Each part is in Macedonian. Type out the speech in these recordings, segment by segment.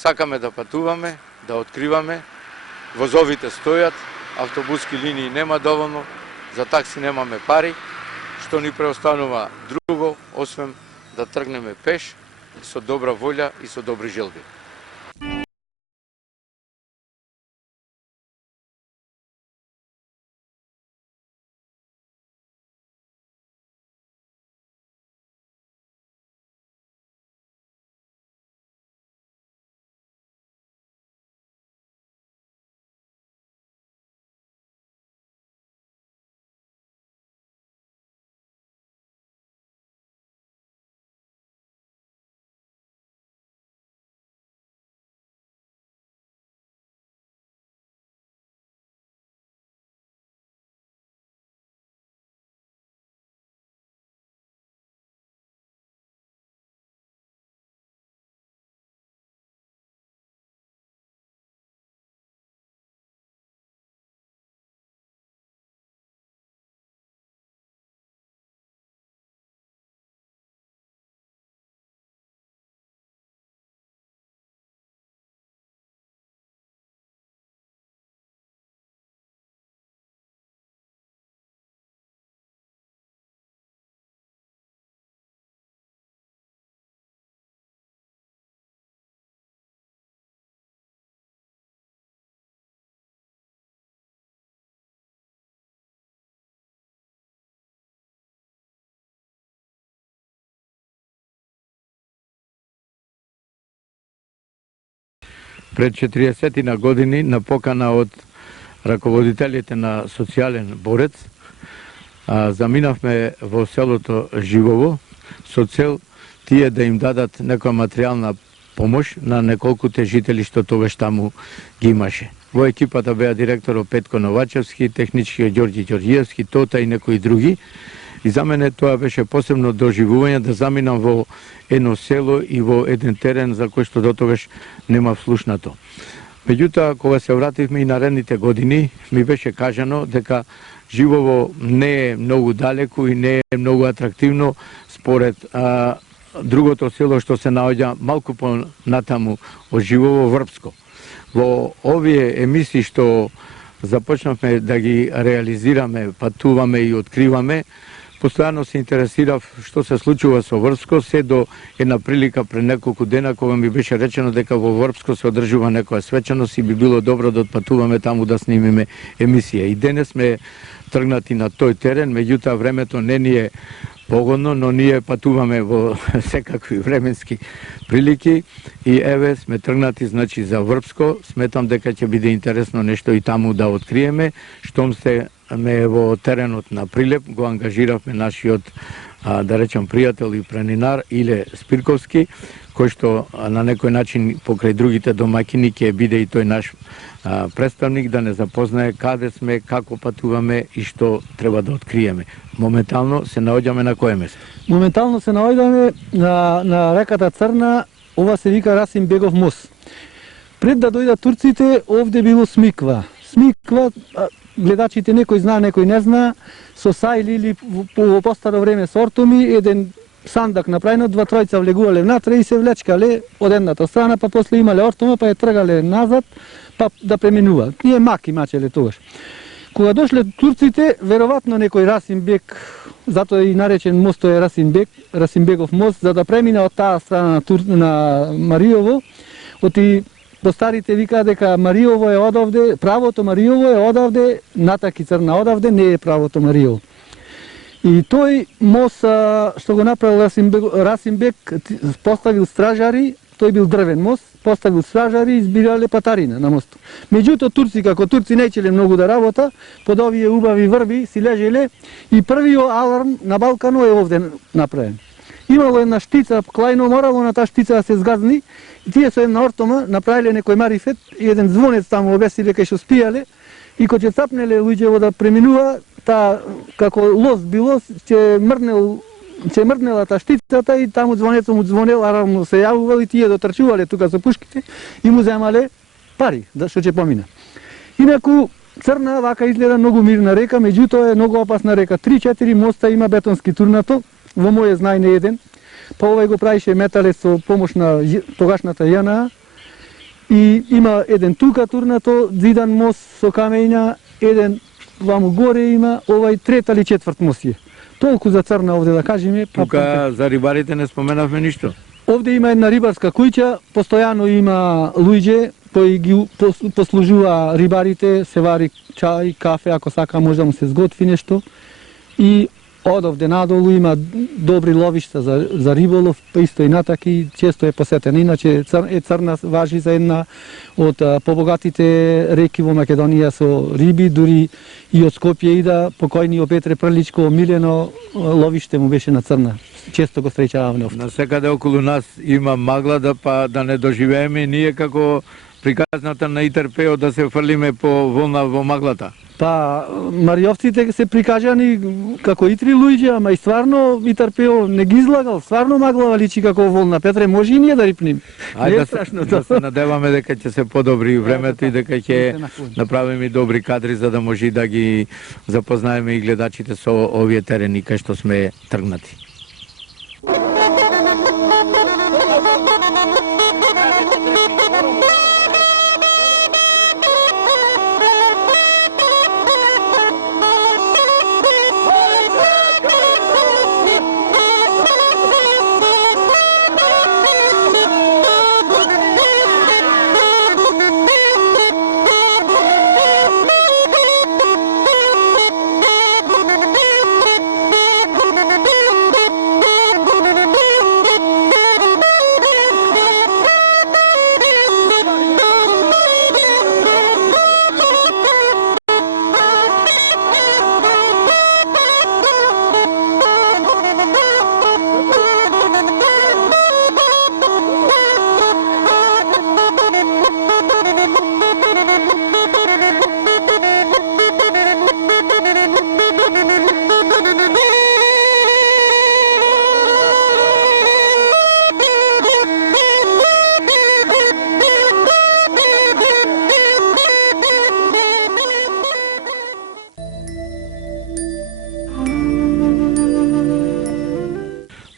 Сакаме да патуваме, да откриваме, возовите стојат, автобуски линии нема доволно, за такси немаме пари, што ни преостанува друго, освен да тргнеме пеш, со добра волја и со добри желби. Пред 40 години на покана од раководителите на социјален борец заминавме во селото Живово со цел тие да им дадат некоја материјална помош на неколкуте жители што тогаш таму ги имаше. Во екипата беа директорот Петко Новачевски, техничкиот Ѓорѓи Ѓорѓиевски, Тота и некои други. И за мене тоа беше посебно доживување да заминам во едно село и во еден терен за кој што дотогаш нема слушнато. Меѓутоа, кога се вративме и наредните години, ми беше кажано дека Живово не е многу далеку и не е многу атрактивно според другото село што се наоѓа малку понатаму од Живово, Врбско. Во овие емисии што започнавме да ги реализираме, патуваме и откриваме, постојано се интересирав што се случува со Врбско, се до една прилика пред неколку дена кога ми беше речено дека во Врбско се одржува некоја свечаност и би било добро да отпатуваме таму да снимиме емисија. И денес сме тргнати на тој терен, меѓутоа времето не ни е погодно, но ние патуваме во секакви временски прилики и еве сме тргнати значи за Врбско. Сметам дека ќе биде интересно нешто и таму да откриеме. Штом сте ме во теренот на Прилеп, го ангажиравме нашиот, да речем, пријател и планинар Иле Спирковски, кој што на некој начин покрај другите домаќини ќе биде и тој наш представник да не запознае каде сме, како патуваме и што треба да откриеме. Моментално се наоѓаме на кое место? Моментално се наоѓаме на реката Црна, ова се вика Расимбегов мост. Пред да дојдат турците, овде било Смиква. Смиква, гледачите некој знае, некој не знае, со сајли или по постаро време со ортоми, еден сандак направено, два-тројца влегувале внатре и се влечкале од едната страна, па после имале ортома, па ја тргале назад, па да преминува. Тие маки мачеле тогаш. Кога дошле турците, веројатно некој Расимбек, затоа и наречен мост е Расимбегов мост, за да премине од таа страна на Мариово, оти по старите вика дека Мариово е одавде, правото Мариово е одавде, натаки Црна одавде, не е правото Мариово. И тој мост што го направил Расимбек, поставил стражари, тој бил дрвен мост, поставил стражари и избирале патарина на мостот. Меѓутоа турци, како турци неќеле многу да работа, под овие убави врби си лежеле и првиот аларм на Балкано е овде направен. Имало една штица, клајно морало на таа штица да се згазни, и тие со една ортома направиле некој марифет и еден звонец таму обесиле кај што спијале, и кога ќе цапнеле луѓево да преминува, таа како лост било, ќе мрднела таа штицата и таму звонецот му звонел, аравно се јавувал и тие дотрчувале тука со пушките и му земале пари, што ќе помина. Инаку, Црна вака изгледа многу мирна река, меѓутоа е многу опасна река. 3-4 моста има бетонски турнато, во моје знаење еден, па овој го правише метале со помош на тогашната ЈНА и има еден тука турнато, зидан мост со камења, еден ваму горе има, овај трет или четврт мост е. Толку за Црна овде да кажеме. Тука за рибарите не споменавме ништо. Овде има една рибарска куќа, постојано има луѓе кои ги послужува рибарите, се вари чај, кафе, ако сака може да му се сготви нешто. И од овде надолу има добри ловишта за риболов, па исто и натаки, често е посетена. Иначе Црна важи за една од побогатите реки во Македонија со риби, дури и од Скопје ида, покојниот Петре Прличко, омилено ловиште му беше на Црна. Често го среќаваме овде. Насекаде околу нас има магла да не доживееме ние како приказната на Итарпео да се фрлиме по волна во маглата. Па, мариовците се прикажани како итри луѓе, ама и стварно Итарпео не ги излагал, стварно маглава личи како волна. Петре, може и ние да рипнем. Ајде да се надеваме дека ќе се подобри времето и дека ќе направиме добри кадри за да може да ги запознаеме и гледачите со овие терени кај што сме тргнати.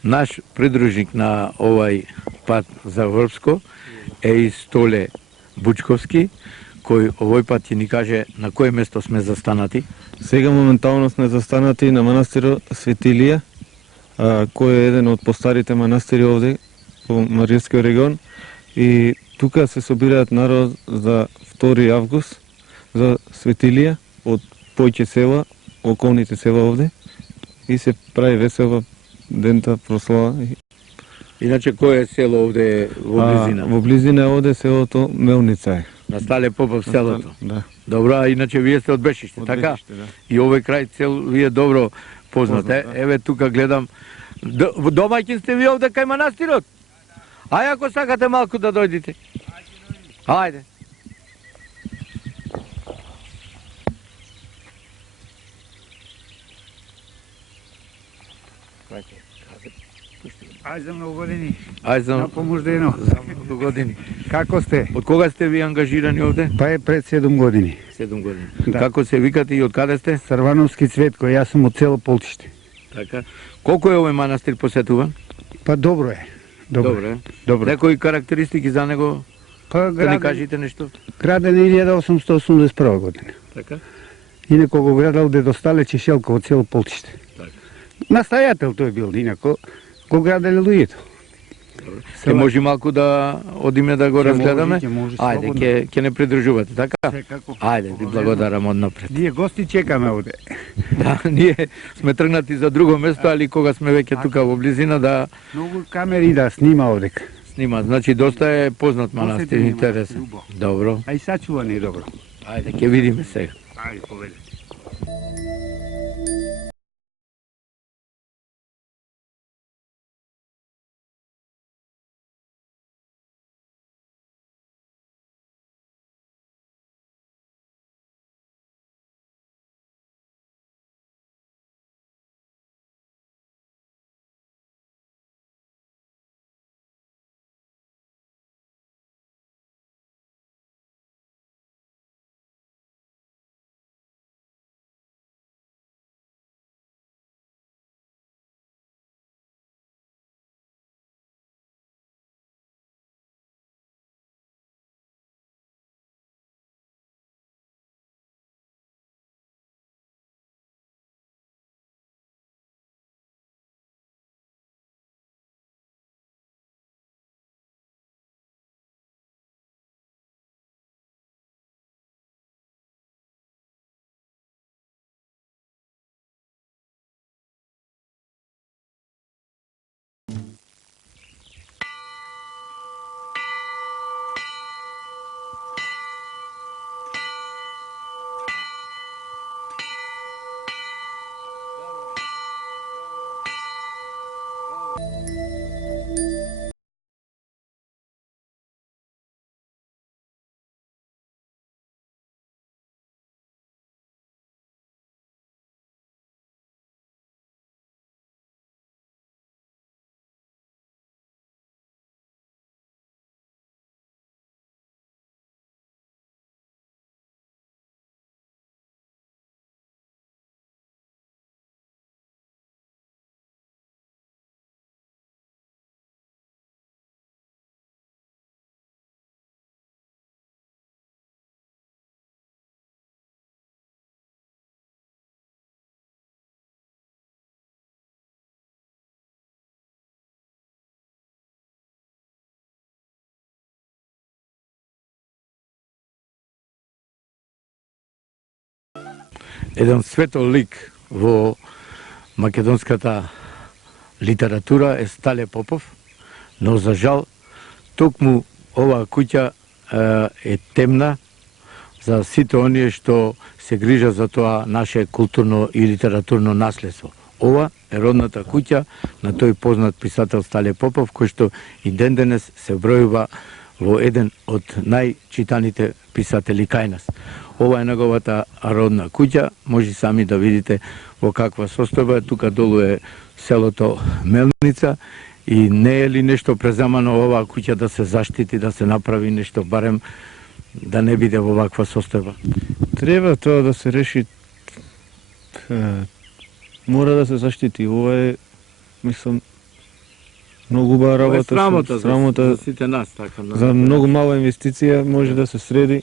Наш придружник на овај пат за Врбско е и Столе Бучковски, кој овој пат ќе ни каже на кое место сме застанати. Сега моментално сме застанати на манастирот Светилија, кој е еден од постарите манастири овде во Мариевскиот регион, и тука се собираат народ за 2 август за Светилија од поќе села, околните села овде, и се прави весела дента прослава. Иначе кој е село овде во близина? Во близина овде селото Мелница е. На Стале Попов селото. Да. Добро, а иначе вие сте од Бешиште, Од така? Бешиште, да. И овој крај цел вие добро познате. Да. Еве тука гледам. Домаќин сте ви овде кај манастирот? Ај ако сакате малку да дојдете. Ајде. Ај за многу години. Ај за На помождено. многу години. Како сте? Од кога сте ви ангажирани овде? Па е пред 7 години. 7 години. Да. Како се викате и од каде сте? Срвановски Цветко, јас сум од село Полтиште. Така. Колку е овој манастир посетуван? Па добро е. Добро е. Добро. Некои карактеристики за него Па да ни граден, кажете нешто? граден е 1881 година. Така. Инако го градал дедо Стале Чешелко од село Полтиште. Така. Настојател тој бил, инако го граделе луѓето. Ќе може малку да одиме да го Ќе разгледаме? може, ќе може, Ајде, слободно. ќе не придружувате, така? Секако. Ајде, ви благодарам однапред. Ние гости чекаме овде. Да, ние сме тргнати за друго место, али кога сме веќе тука во близина да Многу камери да снима овдека. снима. Значи доста е познат манастир, Посетен е интересен. манастир, убав. Добро. А и сачуване е добро. Ајде, ќе видиме сега. Ајде, поведе. еден светол лик во македонската литература е Стале Попов, но за жал токму оваа куќа е темна за сите оние што се грижа за тоа наше културно и литературно наследство. Ова е родната куќа на тој познат писател Стале Попов, кој што и ден денес се бројува во еден од најчитаните писатели кај нас. Ова е неговата родна куќа, може сами да видите во каква состојба. Тука долу е селото Мелница и не е ли нешто преземано оваа куќа да се заштити, да се направи нешто барем да не биде во ваква состојба? Треба тоа да се реши, мора да се заштити. Ова е, мислам, многу убава работа. Срамота за сите нас, така. За многу мала инвестиција може да се среди,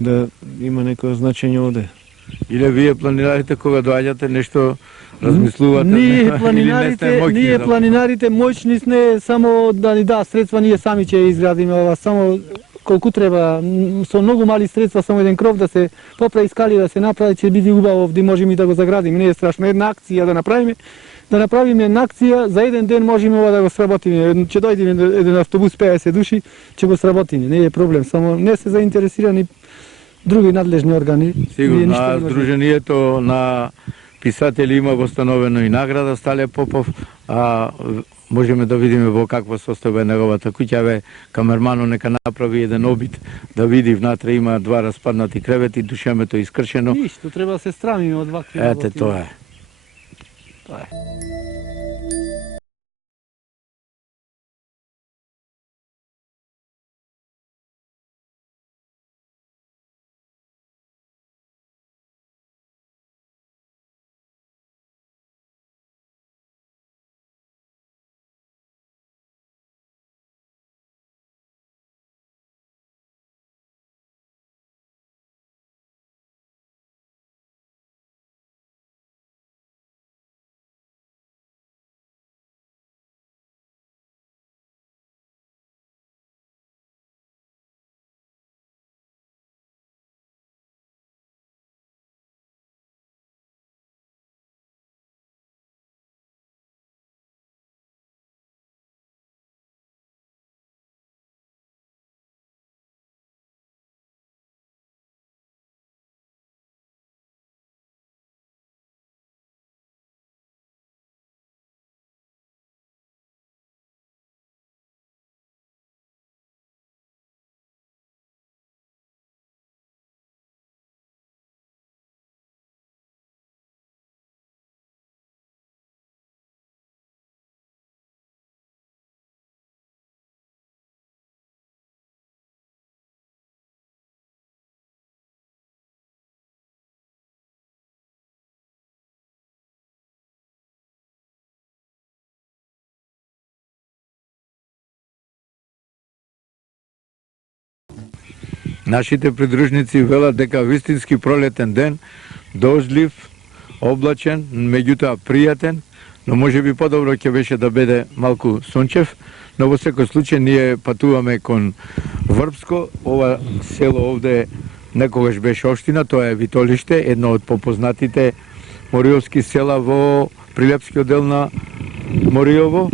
да има некој значење овде. Или вие планирате кога доаѓате нешто размислувате? Ние планинарите моćни сме само да ни даа средства, ние сами ќе изградиме ова, само колку треба, со многу мали средства, само еден кров да се поправи, скали да се направи, ќе биде убаво, овде можеме и да го заградиме, не е страшно. Една акција да направиме една акција, за еден ден можеме ова да го сработиме. Ќе дојде еден автобус 50 души, ќе го сработиме, не е проблем, само не се заинтересирани други надлежни органи. Сигурно, на Сдруженијето на писатели има востановено и награда Стале Попов, а можеме да видиме во каква состојба е неговата куќа. Ве камермано нека направи еден обид да види внатре има два распаднати кревети, душемето е искршено. Ништо, треба да се страмиме од вакви работи. Ете, тоа е. Тоа е. Нашите придружници велат дека вистински пролетен ден, дождлив, облачен, меѓутоа пријатен, но може би подобро ќе беше да биде малку сончев, но во секој случај ние патуваме кон Врбско. Ова село овде некогаш беше општина, тоа е Витолиште, едно од попознатите мориовски села во Прилепскиот дел на Мориово.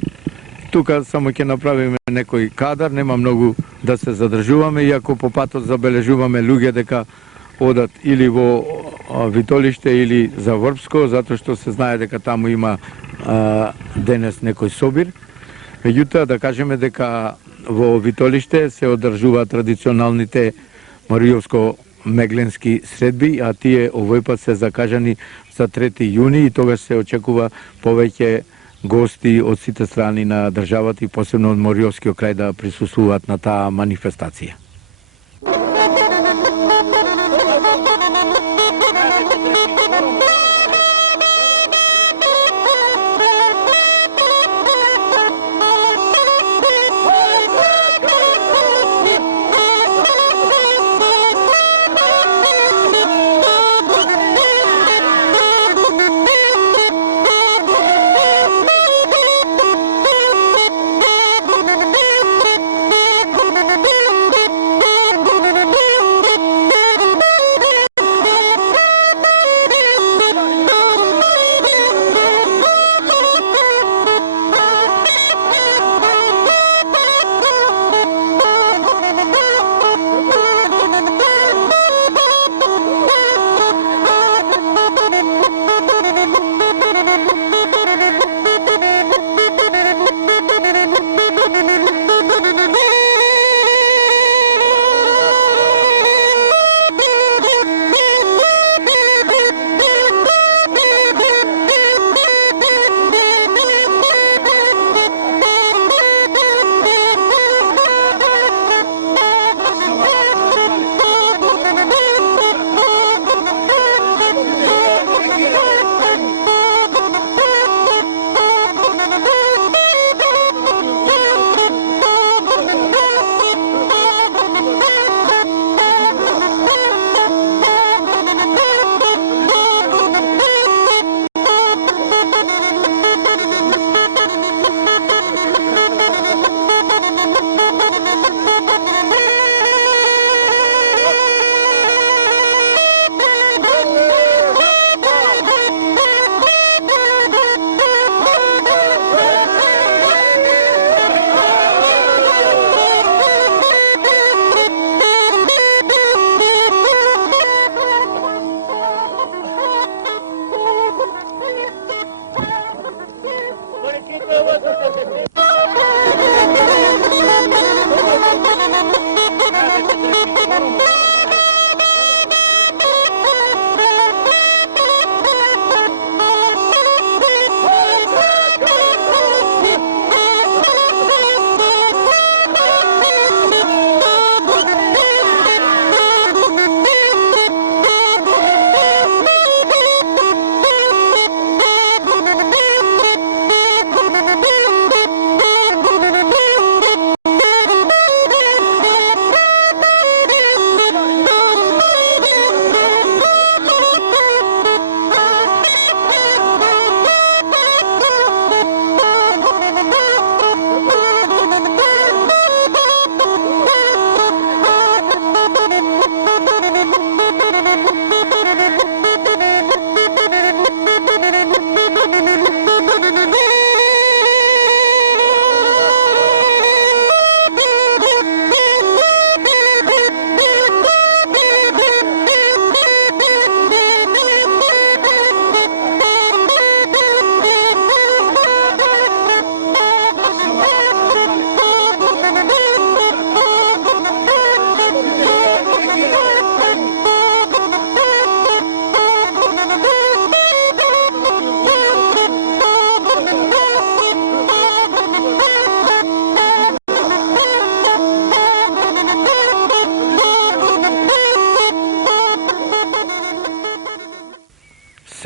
Тука само ќе направиме некој кадар, нема многу да се задржуваме, иако по патот забележуваме луѓе дека одат или во Витолиште или за Врбско, затоа што се знае дека таму има денес некој собир. Меѓутоа да кажеме дека во Витолиште се одржуваат традиционалните Мориовско-мегленски средби, а тие овој пат се закажани за 3 јуни и тогаш се очекува повеќе гости од сите страни на државата и посебно од Мориовскиот крај да присуствуваат на таа манифестација.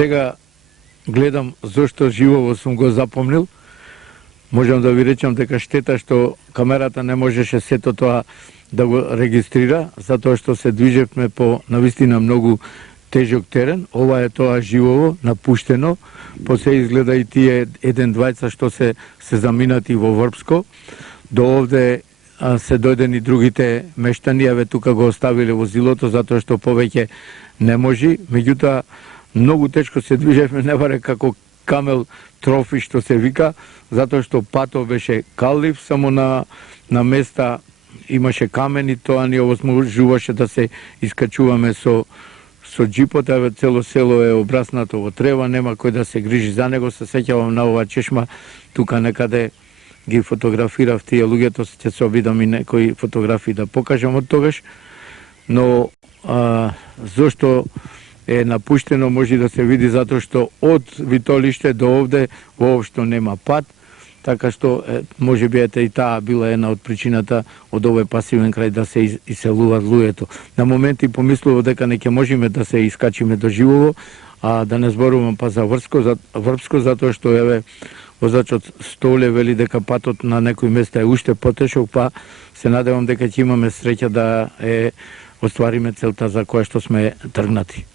сега гледам зошто живово сум го запомнил. Можам да ви речам дека штета што камерата не можеше сето тоа да го регистрира, затоа што се движевме по навистина многу тежок терен. Ова е тоа живово, напуштено. По се изгледа и тие еден двајца што се заминати во Врпско. До овде се дојдени другите мештани, еве тука го оставиле возилото затоа што повеќе не можи. Меѓутоа многу тешко се движевме, не баре како камел трофи што се вика, затоа што патот беше калив, само на места имаше камени, тоа ни овозможуваше да се искачуваме со джипот, еве цело село е обраснато во трева, нема кој да се грижи за него. Се сеќавам на ова чешма, тука некаде ги фотографирав тие луѓето, ќе се обидам и некои фотографии да покажам од тогаш, но зошто е напуштено може да се види затоа што од Витолиште до овде воопшто нема пат, така што може би и таа била една од причината од овој пасивен крај да се иселуваат луѓето. На моменти помислував дека не ќе можеме да се искачиме до живово, а да не зборувам па за Врпско, затоа што еве возачот Столе вели дека патот на некои места е уште потешок, па се надевам дека ќе имаме среќа да оствариме целта за која што сме тргнати.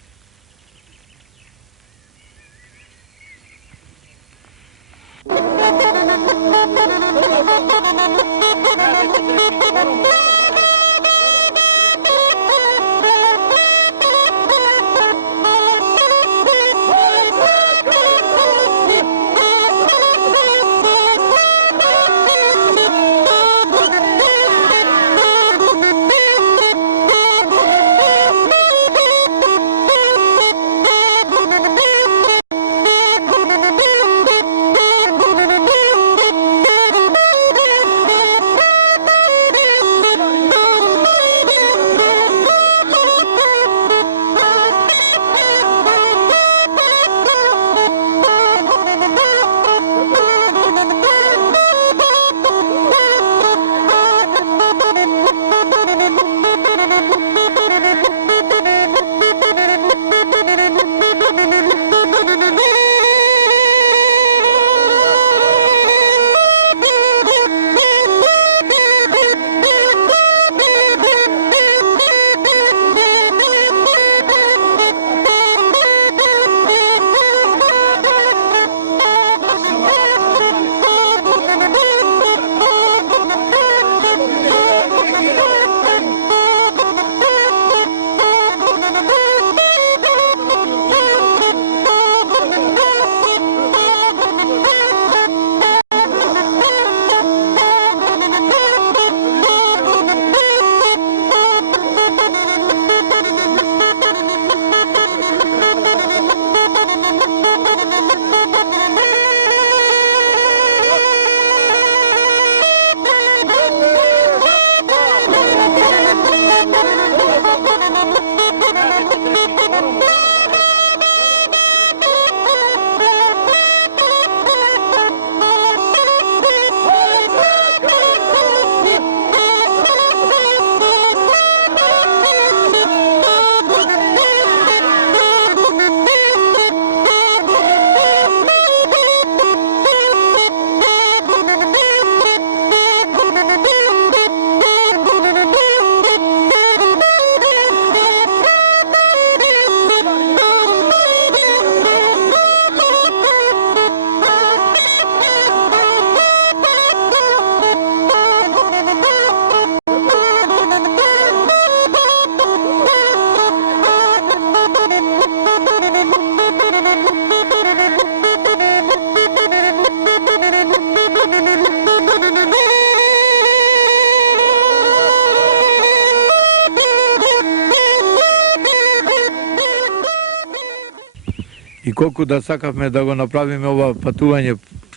И колку да сакавме да го направиме ова патување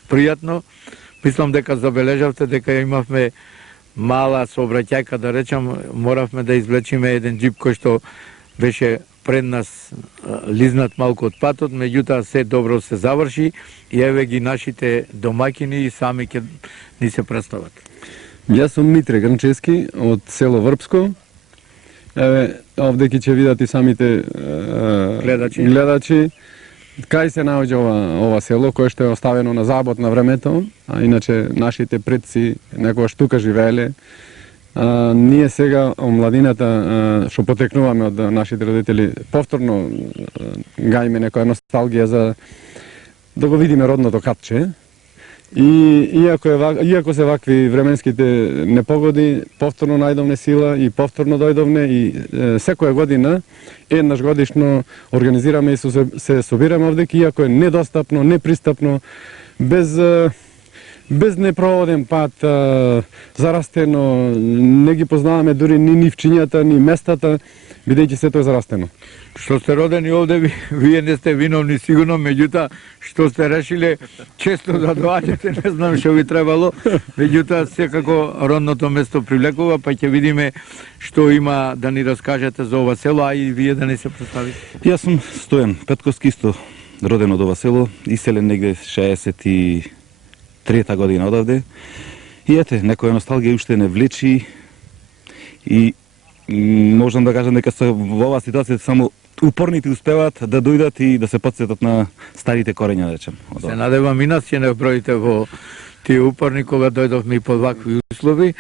пријатно, мислам дека забележавте дека имавме мала сообраќајка, да речам, моравме да извлечиме еден джип кој што беше пред нас лизнат малку од патот, меѓутоа се добро се заврши и еве ги нашите домаќини и сами ќе ни се представат. Јас сум Митре Грнчески од село Врпско. Еве овде ќе видат и самите гледачи. Кај се наоѓа ова село, кое што е оставено на забот на времето, а иначе нашите предци некогаш тука живееле. Ние сега, омладината, што потекнуваме од нашите родители, повторно гајме некоја носталгија за да го видиме родното катче. И иако се вакви временските непогоди, повторно најдовме сила и повторно дојдовме и секоја година, еднаш годишно организираме и се собираме овдеки, иако е недостапно, непристапно, без непроводен пат, зарастено, не ги познаваме дури ни нивчињата, ни местата, бидејќи сето е зарастено. Што сте родени овде, вие не сте виновни сигурно, меѓутоа што сте решиле често да доаѓате, не знам што ви требало, меѓутоа секако родното место привлекува, па ќе видиме што има да ни раскажете за ова село, а и вие да не се представите. Јас сум Стојан Петковски, исто роден од ова село, иселен негде 63-та година одавде. И ете, некоја носталгија уште не влечи и можам да кажам дека во оваа ситуација само упорните успеваат да дојдат и да се потсетат на старите корења, да речем. Се надевам и нас ќе не броите во тие упорни кога дојдовме и под вакви услови.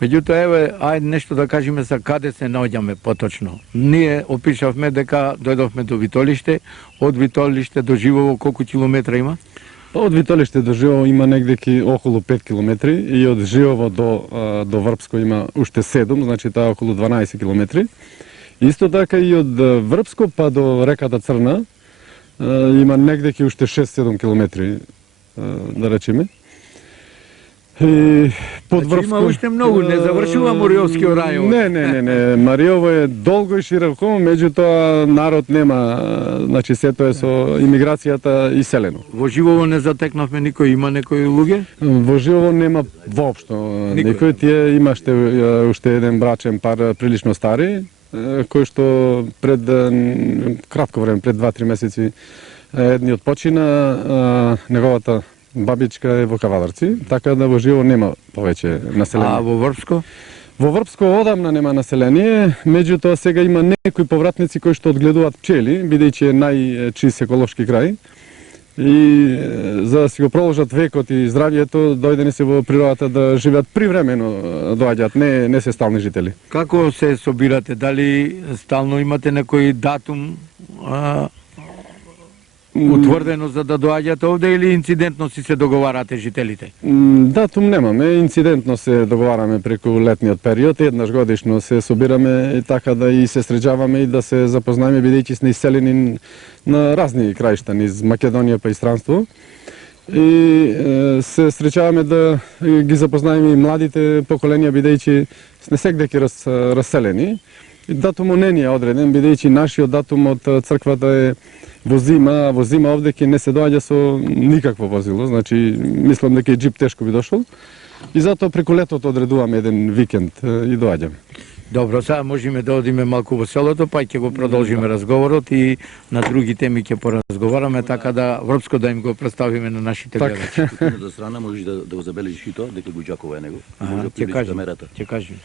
Меѓутоа, еве, ајде нешто да кажеме за каде се наоѓаме поточно. Ние опишавме дека дојдовме до Витолиште, од Витолиште до Живово колку километра има? Од Витолиште до Живово има негде околу 5 километри и од Живово до Врбско има уште 7, значи таа околу 12 километри. Исто така и од Врбско па до реката Црна има негде уште 6-7 километри, да речеме. И под Значи, Врбско... има уште многу, не завршува Мориовскиот рајон. Не. Мариово е долго и широко, меѓутоа народ нема, значи сето е со имиграцијата иселено. Во Живово не затекнавме никој, има некои луѓе? Во Живово нема воопшто никој. Тие имаште уште еден брачен пар прилично стари, кој што пред кратко време, пред 2-3 месеци, едниот почина, неговата бабичка е во Кавадарци, така да во Живово нема повеќе население. А во Врбско? Во Врбско одамна нема население, меѓутоа сега има некои повратници кои што одгледуваат пчели, бидејќи е најчист еколошки крај. И за да си го проложат векот и здравјето, дојдени се во природата да живеат привремено, доаѓаат, не се стални жители. Како се собирате? Дали стално имате некој датум утврдено за да доаѓате овде или инцидентно си се договарате жителите? Датум немаме, инцидентно се договараме преку летниот период, еднаш годишно се собираме и така да и се среќаваме и да се запознаеме, бидејќи сме иселени на разни краишта, низ Македонија па и странство. И се среќаваме да ги запознаеме и младите поколенија, бидејќи сме секдеки расселени. Датумот не ни е одреден, бидејќи нашиот датум од црквата е во зима овдеки не се доаѓа со никакво возило, значи мислам дека и джип тешко би дошол. И затоа преку летото одредуваме еден викенд и доаѓаме. Добро, сега можеме да одиме малку во селото, па ќе го продолжиме разговорот и на други теми ќе поразговараме, така да Врбско да им го представиме на нашите гледачи. За страна можеш да го забележиш и тоа, дека го џакова е него. Ќе кажем.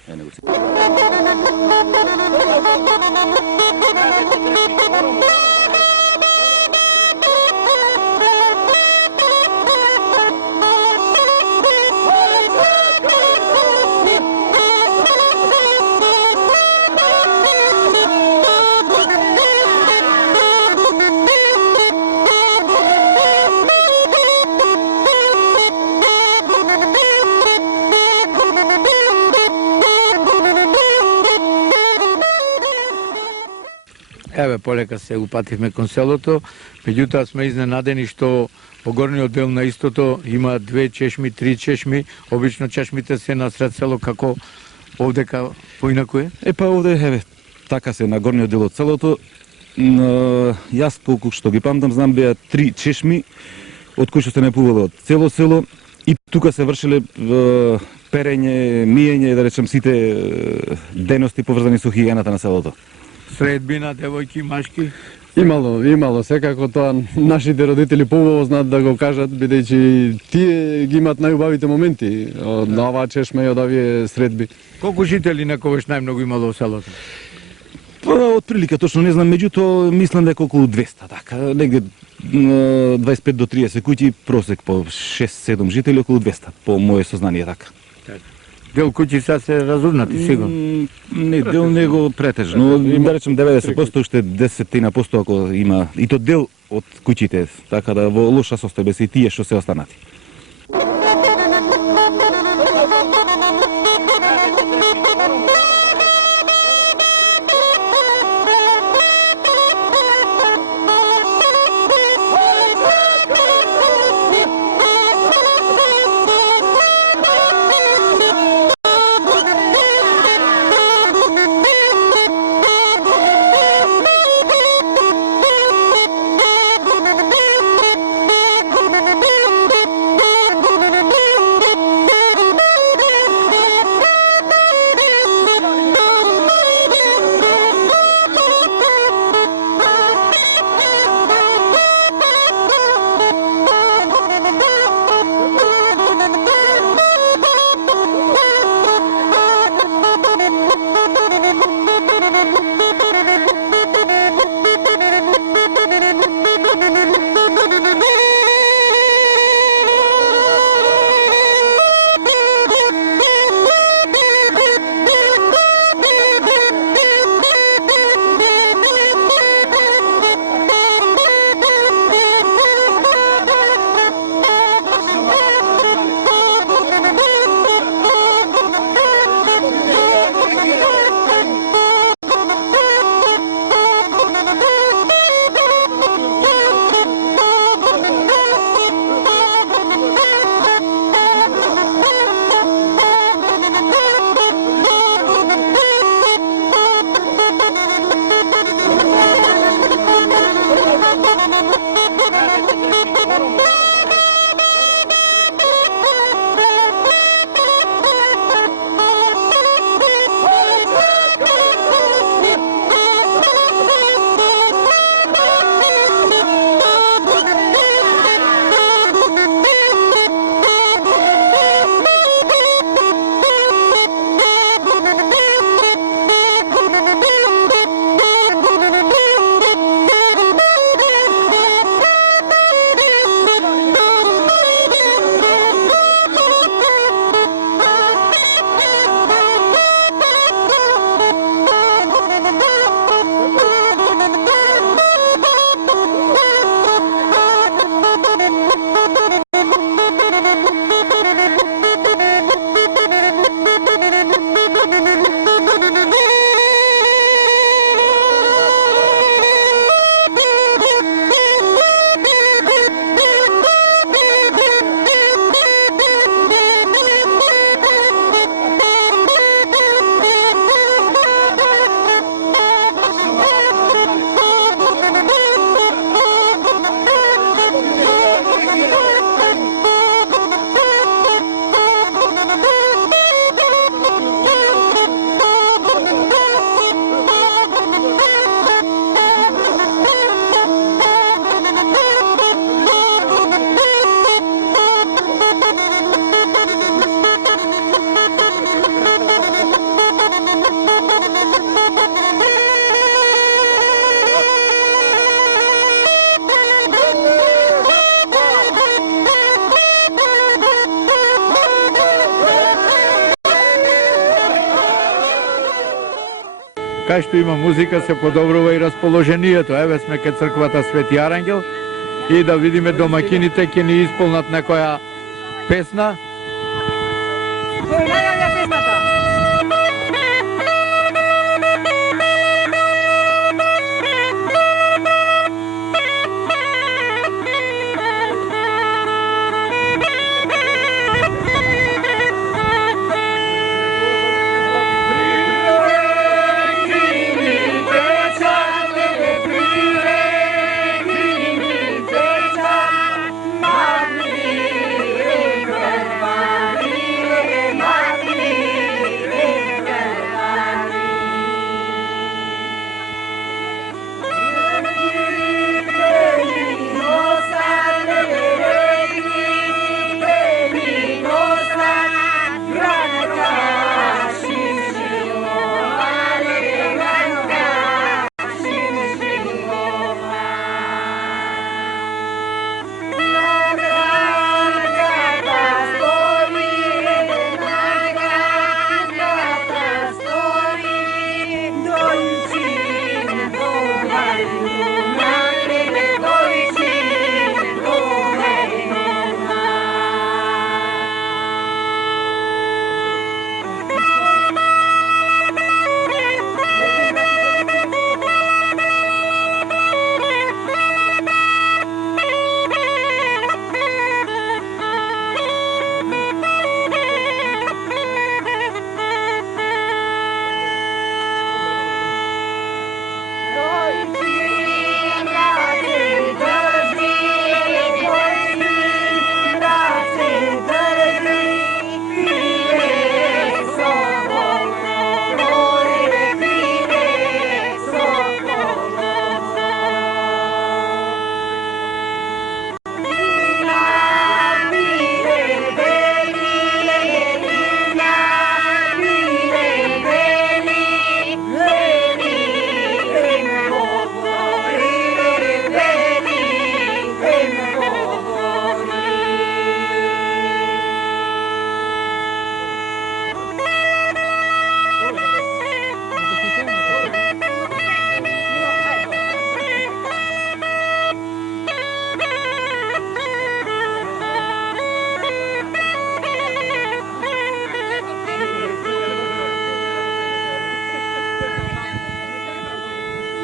Еве, полека се упативме кон селото, меѓутоа сме изненадени што во горниот дел на истото има 2 чешми, 3 чешми, обично чешмите се на сред село, како овдека поинаку е? Па овде, еве, така се на горниот дел од селото. Јас колку што ги памтам, знам беа 3 чешми, од кои што се напувале од цело село и тука се вршеле перење, миење, да речем сите дејности поврзани со хигиената на селото. Средбина, девојки, машки? Имало, секако тоа нашите родители поубаво знаат да го кажат, бидејќи тие ги имаат најубавите моменти на оваа чешма и од овие средби. Колку жители некогаш најмногу имало во селото? Па, од прилика точно не знам, меѓутоа мислам дека околу 200, така, негде 25 до 30 куќи, просек по 6-7 жители, околу 200, по моје сознание така. Дел куќи са се разурнати, сигурно. Не, дел него претежно, да речем 90%, уште 10% ако има, и то дел од куќите, така да во лоша состојба се и тие што се останати. Кај што има музика се подобрува и расположението. Еве сме кај црквата Свети Арангел и да видиме домакините ќе ни исполнат некоја песна. Maria,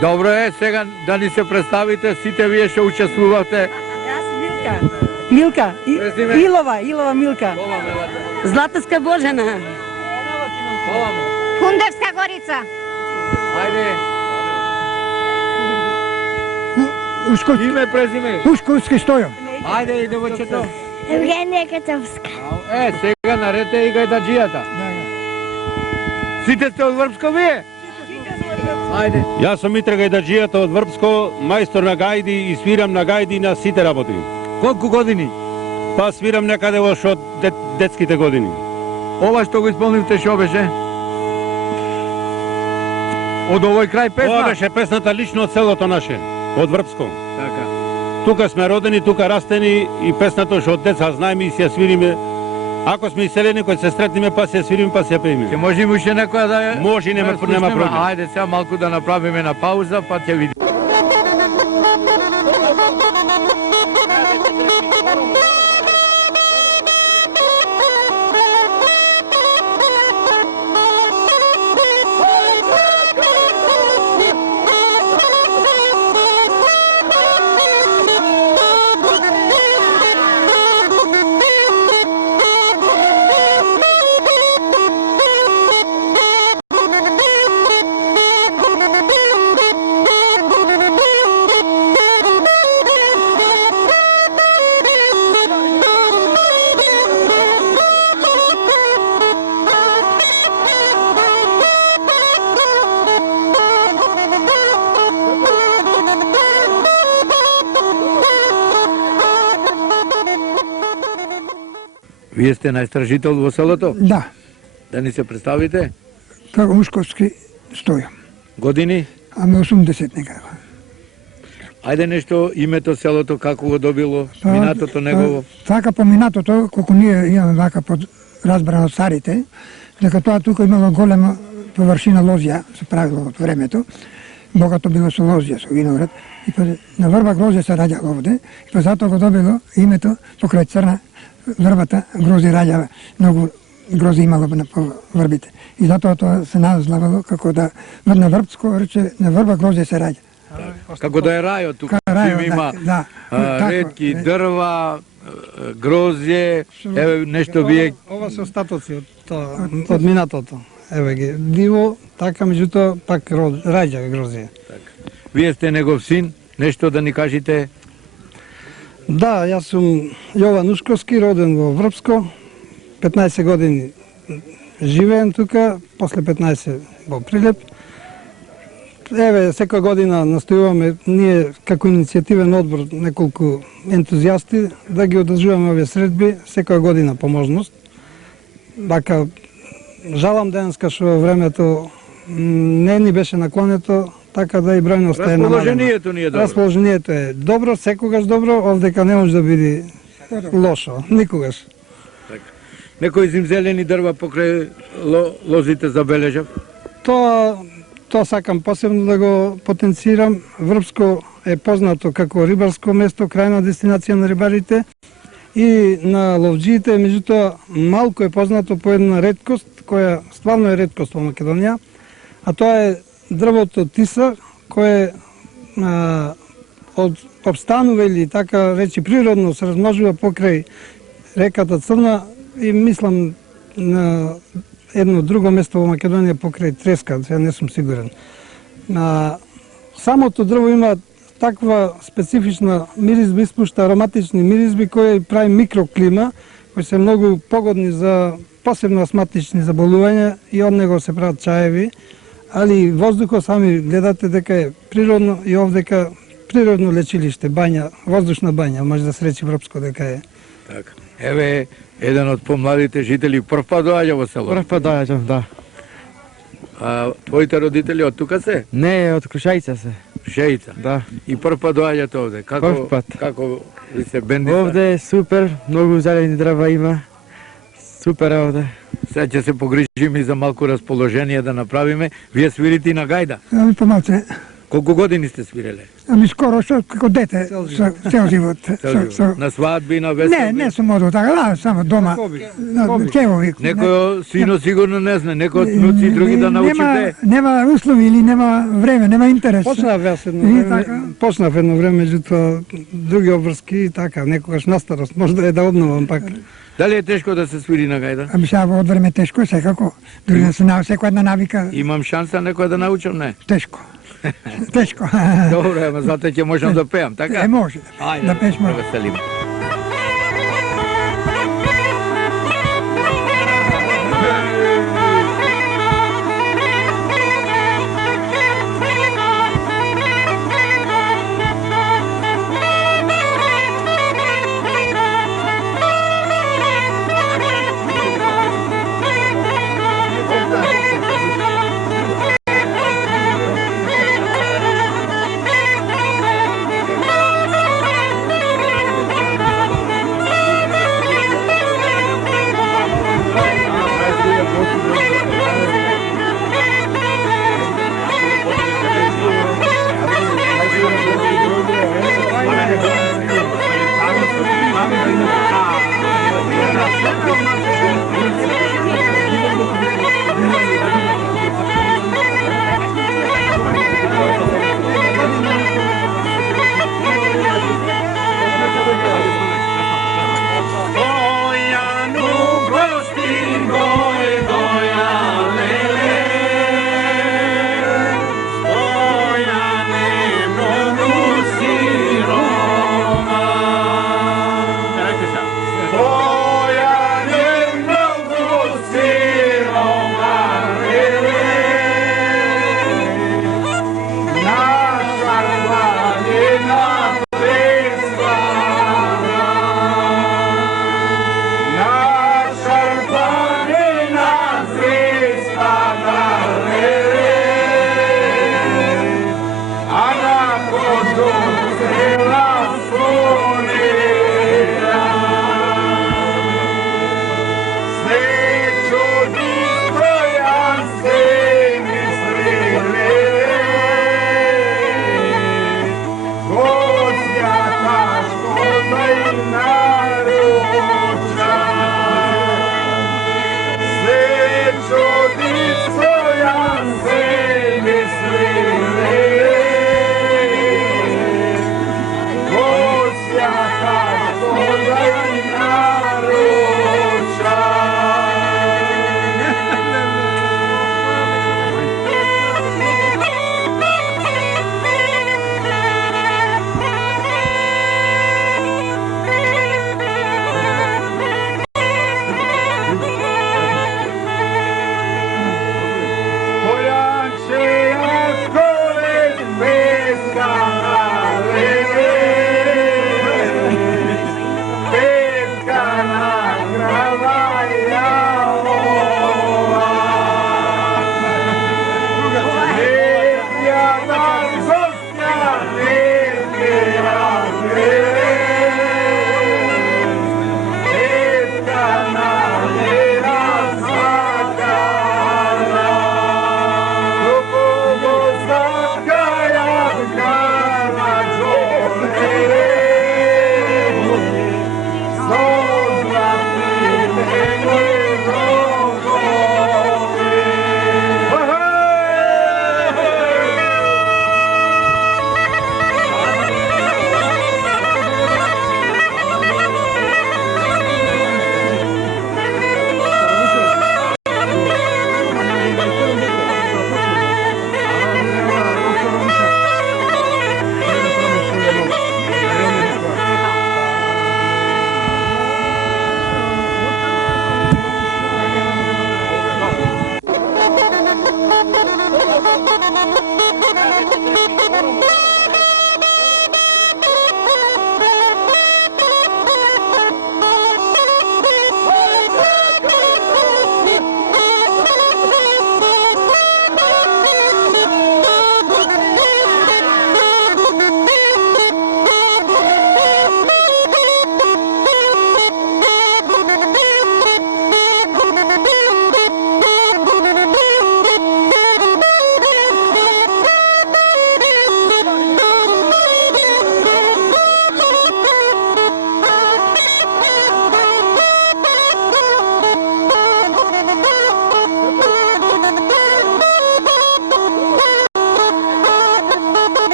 Добро е, сега да ни се представите, сите вие што учествувавте. Јас Милка. Милка. Презиме? Илова Милка. Златовска Божена. Хундевска Горица. Ајде, Ушковски, име, презиме. Ушковски Стојан. Ајде, идемо чето. Евгенија Катовска. Сега нарете и гајдаджијата. Сите сте од Врбско вие? Ајде. Јас сум Митре Гајдаджијата од Врбско, мајстор на гајди и свирам на гајди на сите работи. Колку години? Па свирам некаде во од детските години. Ова што го исполнивте што беше? Од овој крај Ова песна? беше песната лично од селото наше, од Врбско. Така. Тука сме родени, тука растени и песната што од деца знаеме и си ја свириме. Ако сме иселени, кој се сретниме, па си ја свириме, па си ја пееме. Ќе може уште некоја да ја... Може, нема да ја проблем. слушнеме? Ајде сега малку да направиме на пауза, па ќе видиме. Вие сте најстражител во селото? Да, Да ни се представите? како Ушковски Стојан. Години? Аме 80 некако. Ајде нешто, името селото, како го добило, минатото негово. Така по минатото, колку ние имаме вака под разбрано од старите, дека тоа тука имало голема површина лозја, се правило од времето, богато било со лозја, со виноград, и па на врба грозје се раѓало овде, и па затоа го добило името покрај црна врбата грози раѓава, многу грози имало по врбите. И затоа тоа се назвало како да на врбско рече на врба грози се раѓа. Како да е рајот тука, Рајот, сим има да, така, ретки дрва, грозје, еве нешто вие... Ова се остатоци од тоа, од минатото. Еве ги, диво, така, меѓутоа пак раѓа грозија. Вие сте негов син, нешто да ни кажете? Да, јас сум Јован Ушковски, роден во Врбско, 15 години живеем тука, после 15 во Прилеп. Еве, секоја година настојуваме ние како иницијативен одбор неколку ентузијасти да ги одржуваме овие средби секоја година по можност. Бака, жалам денеска што времето не ни беше наклонето, така да и бројноста е намалена. Расположението ни е добро. Расположението е добро, секогаш добро, овдека не може да биде лошо, никогаш. Некои зимзелени дрва покрај лозите забележав? Тоа сакам посебно да го потенцирам. Врбско е познато како рибарско место, крајна дестинација на рибарите и на ловџиите, меѓутоа малку е познато по една реткост, која стварно е реткост во Македонија, а тоа е дрвото тиса, кое обстанува или така речи природно се размножува покрај реката Црна и мислам на едно друго место во Македонија покрај Треска, сега не сум сигурен. Самото дрво има таква специфична миризба, испушта ароматични миризби кои прави микроклима, кои се многу погодни за посебно астматични заболувања и од него се прават чаеви, али воздухот сами гледате дека е природно и овдека природно лечилиште, бања, воздушна бања, може да се речи Врбско дека е. Така. Еве, еден од помладите жители прв пат доаѓа во село. Прв пат доаѓам, да. А твоите родители од тука се? Не, од Крушајица се. Шејца. Да. И прв пат доаѓате овде. Прв пат. Како ви се бендица? Овде е супер, многу зелени дрва има. Супер е овде. Сега ќе се погрижиме и за малку расположение да направиме. Вие свирите и на гајда. Ами помалце, Колку години сте свиреле? Ами скоро што како дете, цел живот. На свадби, на веселби? Не сум одел така, да, само дома. Кевови. Некој сино сигурно не знае, некој од внуци други да научите. Нема услови или нема време, нема интерес. Почнав јас едно време, почнав едно време, меѓутоа други обврски и така, некогаш на старост, може да обновам пак. Дали е тешко да се свири на гајда? Ами сега во одвреме тешко е секако. Дури да се секоја една навика, Имам шанса некој да научам, не? тешко. Тешко. Добро, ама затоа ќе можам да пеам, така? Може. Ајде, Да пееш може. веселиме.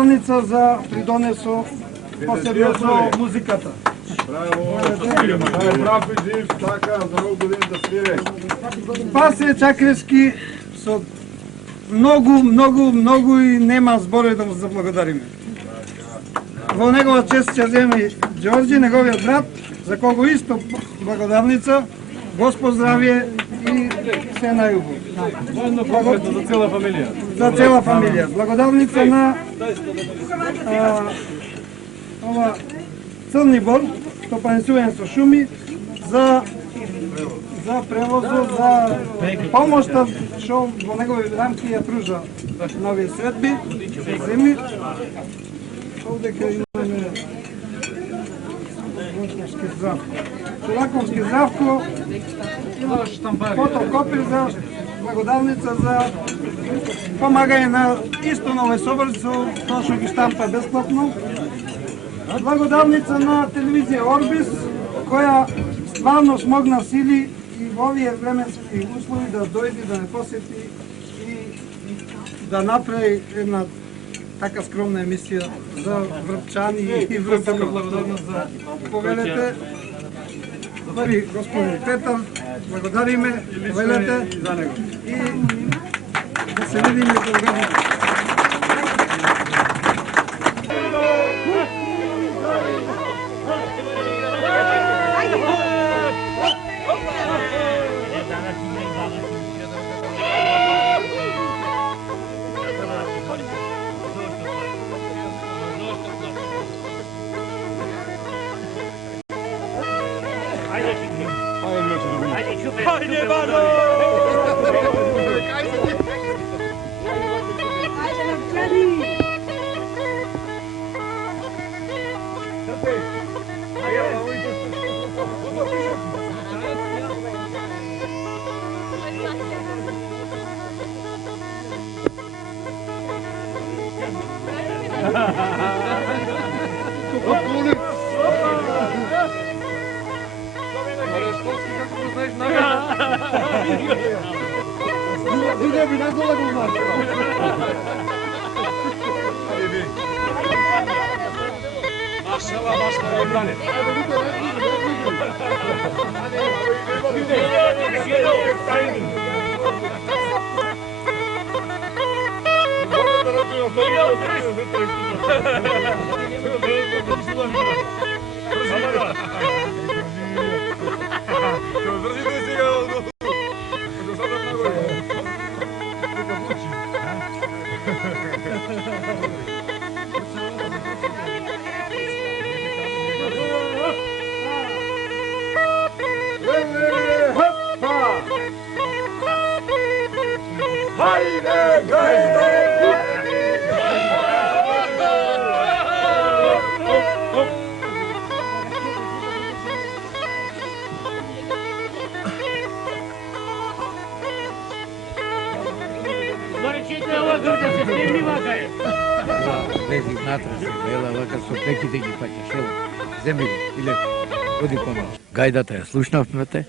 благодавница за придонесо посебно со музиката. Пасе Чакрески со многу и нема зборови да му заблагодариме. Во негова чест ќе земе Ѓорѓе, неговиот брат, за кого исто благодарница, Господ здравие и се најубаво. За цела фамилија. За цела фамилија. Благодарница на ова Црни Бор, стопанисување со шуми, за превозот, за помошта што во негови рамки ја пружа на овие средби, земи. Овдека имаме Чудаковски Здравко, фотокопир за благодарница за помагање на исто на овој собор со тоа што ги штампа бесплатно. Благодарница на телевизија Орбис, која стварно смогна сили и во овие временски услови да дојде, да не посети и да направи една така скромна емисија за врпчани и врпчани. Благодарност за повелете. Први господин Петар, благодариме, повелете и да се видиме за година. Лези натрас, ела вака со плеките ги паќаш, ела, земи го, иле, оди помало. Гајдата ја слушнавме те.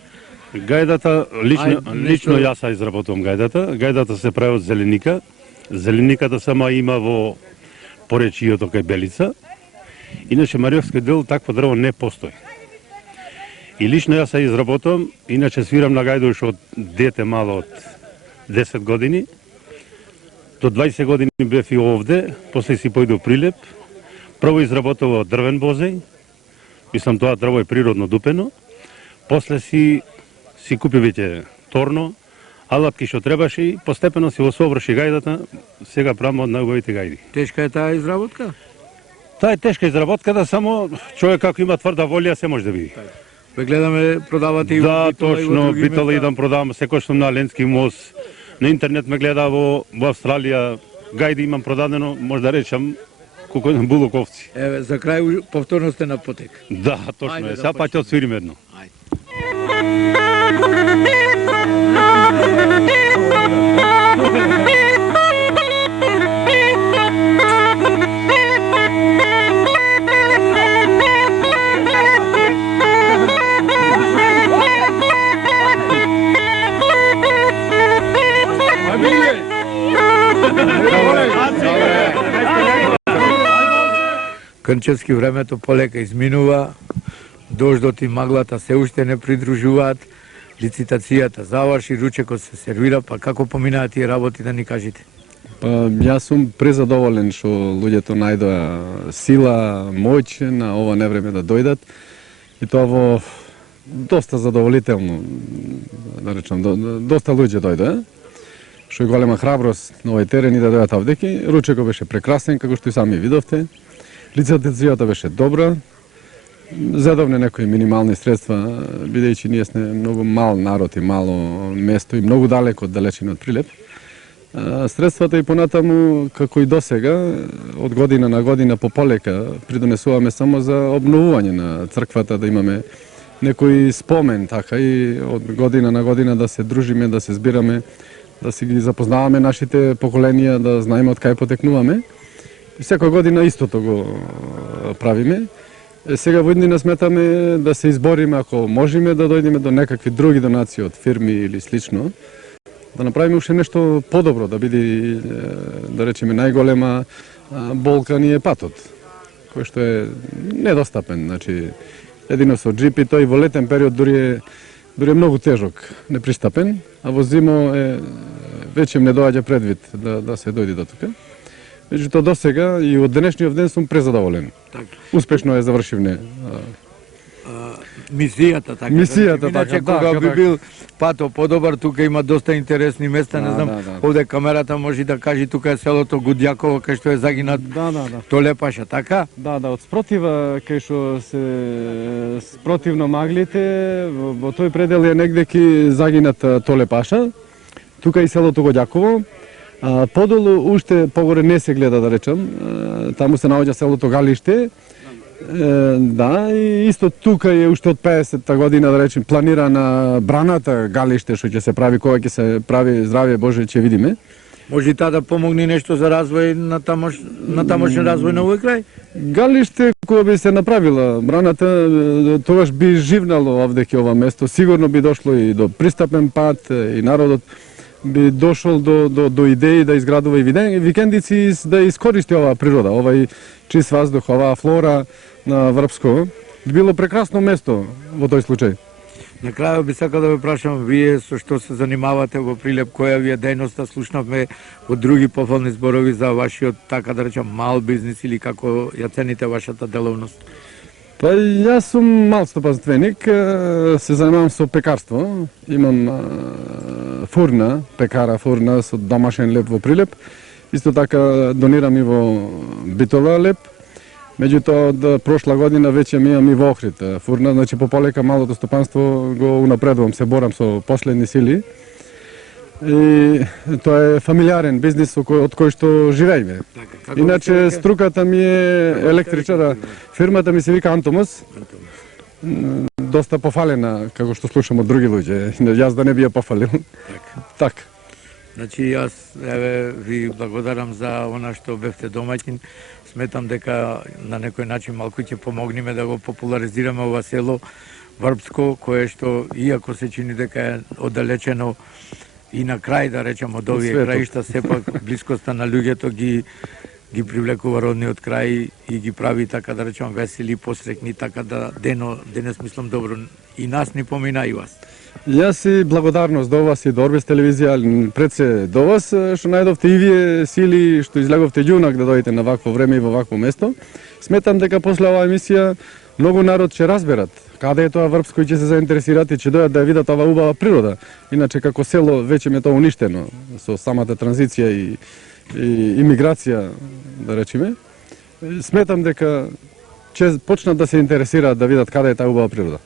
Гајдата, лично јас ја изработувам гајдата. Гајдата се прави од зеленика. Зелениката само има во поречијето кај Белица. Иначе мариовски дел такво дрво не постои. И лично јас ја изработувам, иначе свирам на гајда уште од дете мало од 10 години. До 20 години бев и овде, после си појдов Прилеп. Прво изработував дрвен бозеј, мислам тоа дрво е природно дупено. После си купи веќе торно, алатки што требаше и постепено си го соврши гајдата, сега правам од најубавите гајди. Тешка е таа изработка? Таа е тешка изработката, само човек ако има тврда волја се може да види. Ве гледаме продавате и да, битола, точно, битола идам продавам, секој што на Ленски мост. На интернет ме гледа во Австралија, гајди имам продадено, може да речам, колку еден булоковци. Еве, за крај повторно сте на потек. Да, точно е. Сега пак ќе отсвириме едно. Крнчевски времето полека изминува, дождот и маглата се уште не придружуваат, лицитацијата заврши, ручекот се сервира, па како поминаат тие работи да ни кажете? Па, јас сум презадоволен што луѓето најдоа сила, моќ на ова невреме да дојдат и тоа во доста задоволително, да речам, доста луѓе дојдоа, што е голема храброст на овој терен и да дојдат овдеки. Ручекот беше прекрасен, како што и сами видовте. Лицитацијата беше добра. Зедовне некои минимални средства, бидејќи ние сме многу мал народ и мало место и многу далеко од далечина од Прилеп. Средствата и понатаму, како и досега, од година на година пополека придонесуваме само за обновување на црквата, да имаме некој спомен, така и од година на година да се дружиме, да се збираме, да си ги запознаваме нашите поколенија, да знаеме од кај потекнуваме. И секоја година истото го правиме. Сега во иднина сметаме да се избориме, ако можеме, да дојдеме до некакви други донации од фирми или слично, да направиме уште нешто подобро, да биде, да речеме, најголема болка ни е патот, кој што е недостапен. Значи, едино со джипи, тој во летен период дури е многу тежок, непристапен, а во зимо веќе не доаѓа предвид да се дојде до тука. Меѓутоа до сега и од денешниот ден сум презадоволен. Успешно е завршивне. Мисијата, така. Мисијата, иначе, така, кога би да. бил патот подобар, тука има доста интересни места, не Да, знам, да. овде камерата може да кажи, тука е селото Гудјаково, кај што е загинат Толепаша, така? Да, од спротива кај што се спротивно маглите, Во тој предел е негде ки загинат Толепаша, тука и селото Годјаково. Подолу уште погоре не се гледа, да речам, таму се наоѓа селото Галиште. Да, и исто тука е уште од 50-та година, да речем, планирана браната Галиште, што ќе се прави, кога ќе се прави, здравје Боже, ќе видиме. Може и таа да помогне нешто за развој на тамошен развој на овој крај? Галиште, кога би се направила браната, тогаш би живнало овдеки ова место, сигурно би дошло и до пристапен пат, и народот би дошол до идеи да изградува и викендици, да искористи оваа природа, овај чист воздух, оваа флора на Врбско. Било прекрасно место во тој случај. На крајот би сакал да ве прашам, вие со што се занимавате во Прилеп, која ви е дејноста, слушнавме од други пофални зборови за вашиот, така да речам, мал бизнис или како ја цените вашата деловност? Па јас сум мал стопанственик, се занимавам со пекарство. Имам фурна, пекара фурна со домашен леп во Прилеп. Исто така донирам и во Битола леп. Меѓутоа од прошла година веќе ми имам и во Охрид фурна, значи пополека малото стопанство го унапредувам, се борам со последни сили. И тоа е фамилиарен бизнис од кој што живееме. Иначе струката ми е електричара. Фирмата ми се вика Антомос. Доста пофалена, како што слушам од други луѓе. Јас да не би ја пофалил. Така. Значи јас ви благодарам за она што бевте домаќин. Сметам дека на некој начин малку ќе помогнеме да го популаризираме ова село Врбско, кое што иако се чини дека е оддалечено и на крај, да речем, од овие краишта, сепак блискоста на луѓето ги привлекува родниот крај и ги прави, така да речем, весели, посрекни, така да денес мислам добро и нас ни помина и вас. Јас и благодарност до вас и до Орбис телевизија, пред се до вас, што најдовте и вие сили, што излеговте јунак да дојдете на вакво време и во вакво место. Сметам дека после оваа емисија многу народ ќе разберат каде е тоа Врбско и ќе се заинтересират и ќе дојдат да ја видат оваа убава природа. Иначе како село веќе ме тоа уништено со самата транзиција и имиграција, да речеме. Сметам дека ќе почнат да се интересираат да видат каде е таа убава природа.